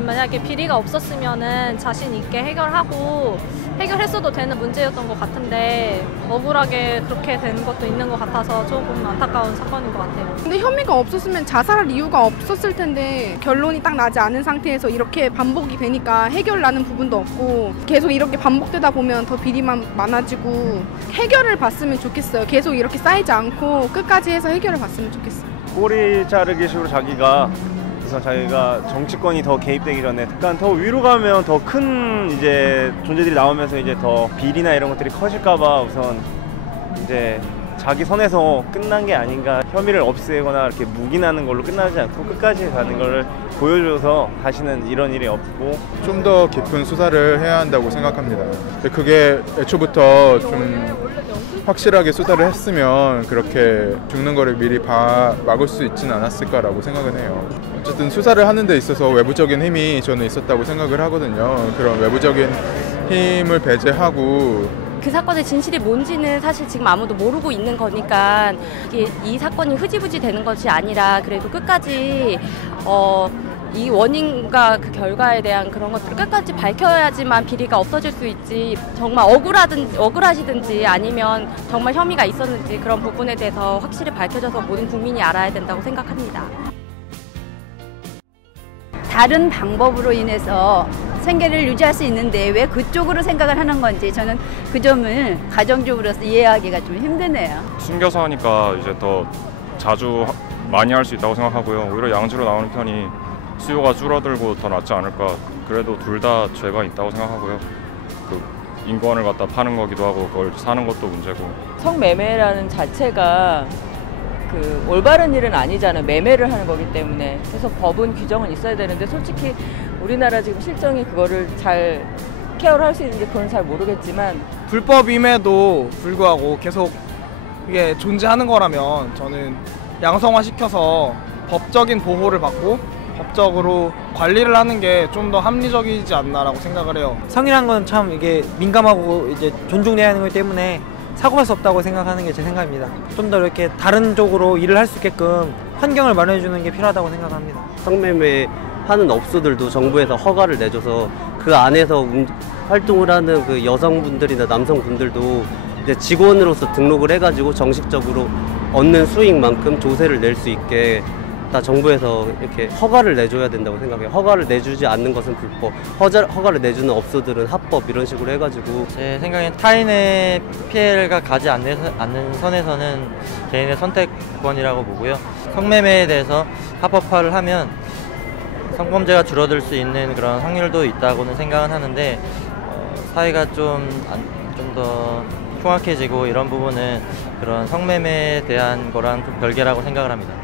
만약에 비리가 없었으면은 자신 있게 해결하고 해결했어도 되는 문제였던 것 같은데 억울하게 그렇게 된 것도 있는 것 같아서 조금 안타까운 사건인 것 같아요. 근데 혐의가 없었으면 자살할 이유가 없었을 텐데 결론이 딱 나지 않은 상태에서 이렇게 반복이 되니까 해결나는 부분도 없고 계속 이렇게 반복되다 보면 더 비리만 많아지고 해결을 봤으면 좋겠어요. 계속 이렇게 쌓이지 않고 끝까지 해서 해결을 봤으면 좋겠어요. 꼬리 자르기 식으로 자기가 우선 자기가 정치권이 더 개입되기 전에 약간 더 위로 가면 더 큰 이제 존재들이 나오면서 이제 더 비리나 이런 것들이 커질까봐 우선 이제 자기 선에서 끝난 게 아닌가 혐의를 없애거나 이렇게 묵인하는 걸로 끝나지 않고 끝까지 가는 거를 보여줘서 다시는 이런 일이 없고 좀 더 깊은 수사를 해야 한다고 생각합니다. 그게 애초부터 좀 확실하게 수사를 했으면 그렇게 죽는 거를 미리 봐, 막을 수 있지는 않았을까라고 생각은 해요. 어쨌든 수사를 하는 데 있어서 외부적인 힘이 저는 있었다고 생각을 하거든요. 그런 외부적인 힘을 배제하고 그 사건의 진실이 뭔지는 사실 지금 아무도 모르고 있는 거니까 이게 이 사건이 흐지부지 되는 것이 아니라 그래도 끝까지 어, 이 원인과 그 결과에 대한 그런 것들을 끝까지 밝혀야지만 비리가 없어질 수 있지 정말 억울하든 억울하시든지 아니면 정말 혐의가 있었는지 그런 부분에 대해서 확실히 밝혀져서 모든 국민이 알아야 된다고 생각합니다. 다른 방법으로 인해서 생계를 유지할 수 있는데 왜 그쪽으로 생각을 하는 건지 저는 그 점을 가정적으로서 이해하기가 좀 힘드네요. 숨겨서 하니까 이제 더 자주 하- 많이 할 수 있다고 생각하고요. 오히려 양지로 나오는 편이 수요가 줄어들고 더 낫지 않을까. 그래도 둘 다 죄가 있다고 생각하고요. 그 인권을 갖다 파는 거기도 하고 그걸 사는 것도 문제고. 성매매라는 자체가 그 올바른 일은 아니잖아요. 매매를 하는 거기 때문에. 그래서 법은 규정은 있어야 되는데 솔직히 우리나라 지금 실정이 그거를 잘 케어를 할 수 있는지 그건 잘 모르겠지만 불법임에도 불구하고 계속 이게 존재하는 거라면 저는 양성화 시켜서 법적인 보호를 받고 법적으로 관리를 하는 게 좀 더 합리적이지 않나라고 생각을 해요. 성이란 건 참 이게 민감하고 이제 존중돼야 하는 거기 때문에 사고 할 수 없다고 생각하는 게 제 생각입니다. 좀 더 이렇게 다른 쪽으로 일을 할 수 있게끔 환경을 마련해 주는 게 필요하다고 생각합니다. 성매매 하는 업소들도 정부에서 허가를 내줘서 그 안에서 운- 활동을 하는 그 여성분들이나 남성분들도 이제 직원으로서 등록을 해가지고 정식적으로 얻는 수익만큼 조세를 낼 수 있게 다 정부에서 이렇게 허가를 내줘야 된다고 생각해요. 허가를 내주지 않는 것은 불법, 허자, 허가를 내주는 업소들은 합법 이런 식으로 해가지고 제 생각엔 타인의 피해가 가지 않는, 선에서는 개인의 선택권이라고 보고요. 성매매에 대해서 합법화를 하면 성범죄가 줄어들 수 있는 그런 확률도 있다고는 생각은 하는데 어, 사회가 좀 좀 더 흉악해지고 이런 부분은 그런 성매매에 대한 거랑 좀 별개라고 생각을 합니다.